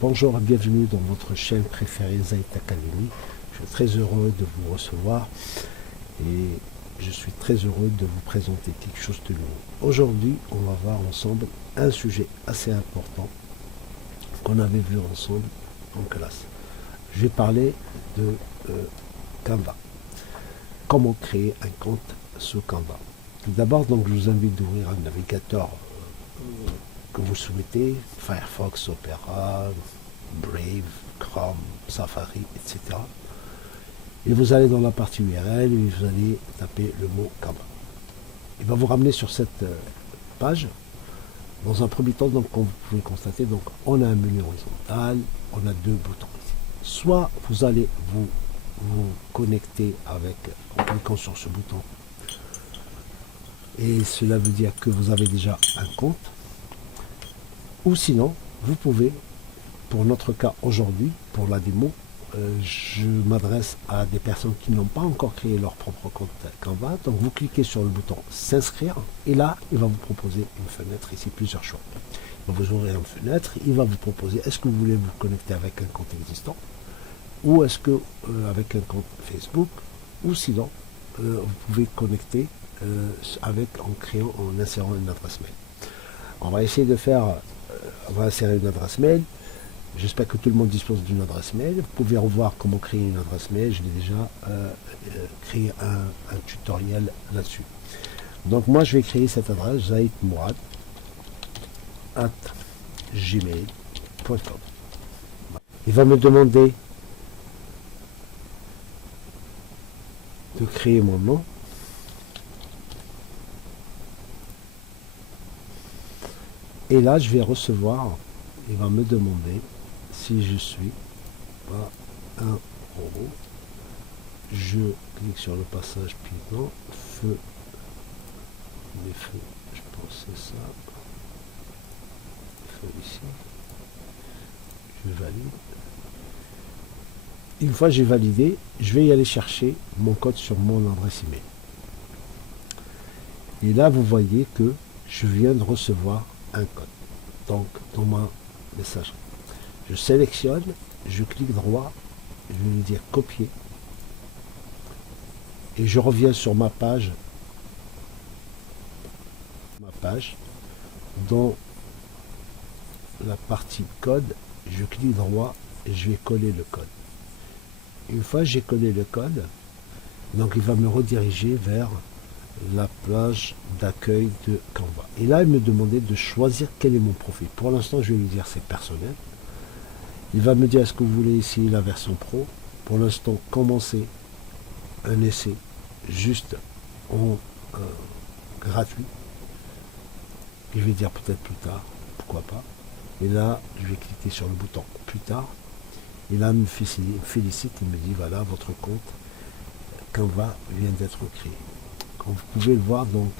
Bonjour et bienvenue dans votre chaîne préférée Zaït Academy. Je suis très heureux de vous recevoir et je suis très heureux de vous présenter quelque chose de nouveau. Aujourd'hui, on va voir ensemble un sujet assez important qu'on avait vu ensemble en classe. Je vais parler de Canva. Comment créer un compte sous Canva. Tout d'abord, donc, je vous invite d'ouvrir un navigateur que vous souhaitez, Firefox, Opera, Brave, Chrome, Safari, etc. Et vous allez dans la partie URL et vous allez taper le mot Canva. Il va vous ramener sur cette page. Dans un premier temps, donc, comme vous pouvez constater, donc, on a un menu horizontal, on a deux boutons ici. Soit vous allez vous connecter en cliquant sur ce bouton, et cela veut dire que vous avez déjà un compte, ou sinon vous pouvez, pour notre cas aujourd'hui, pour la démo, je m'adresse à des personnes qui n'ont pas encore créé leur propre compte Canva. Donc vous cliquez sur le bouton s'inscrire et là il va vous proposer une fenêtre, ici plusieurs choix. Il va vous ouvrir une fenêtre, il va vous proposer est-ce que vous voulez vous connecter avec un compte existant ou est-ce que avec un compte Facebook, ou sinon vous pouvez connecter en insérant une adresse mail. On va essayer de faire, on va insérer une adresse mail. J'espère que tout le monde dispose d'une adresse mail. Vous pouvez revoir comment créer une adresse mail. Je l'ai déjà créé un tutoriel là-dessus. Donc moi je vais créer cette adresse zaitmourad@gmail.com. Il va me demander de créer mon nom. Et là, je vais recevoir, il va me demander si je suis pas un robot. Je clique sur le passage pivot, feu, les feux, je pense que c'est ça. Feu ici. Je valide. Une fois que j'ai validé, je vais y aller chercher mon code sur mon adresse email. Et là, vous voyez que je viens de recevoir un code. Donc, dans ma messagerie, je sélectionne, je clique droit, je vais lui dire copier. Et je reviens sur ma page. Dans la partie code, je clique droit et je vais coller le code. Une fois que j'ai collé le code, donc il va me rediriger vers la page d'accueil de Canva. Et là, il me demandait de choisir quel est mon profil. Pour l'instant, je vais lui dire c'est personnel. Il va me dire est-ce que vous voulez essayer la version pro. Pour l'instant, commencer un essai juste en gratuit. Et je vais dire peut-être plus tard, pourquoi pas. Et là, je vais cliquer sur le bouton plus tard. Et là, il me félicite, il me dit voilà, votre compte Canva vient d'être créé. Comme vous pouvez le voir, donc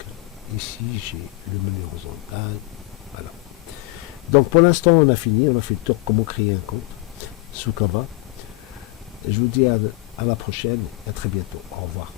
ici j'ai le menu horizontal. Voilà. Donc pour l'instant on a fini, on a fait le tour comment créer un compte sous Canva. Et je vous dis à la prochaine et à très bientôt. Au revoir.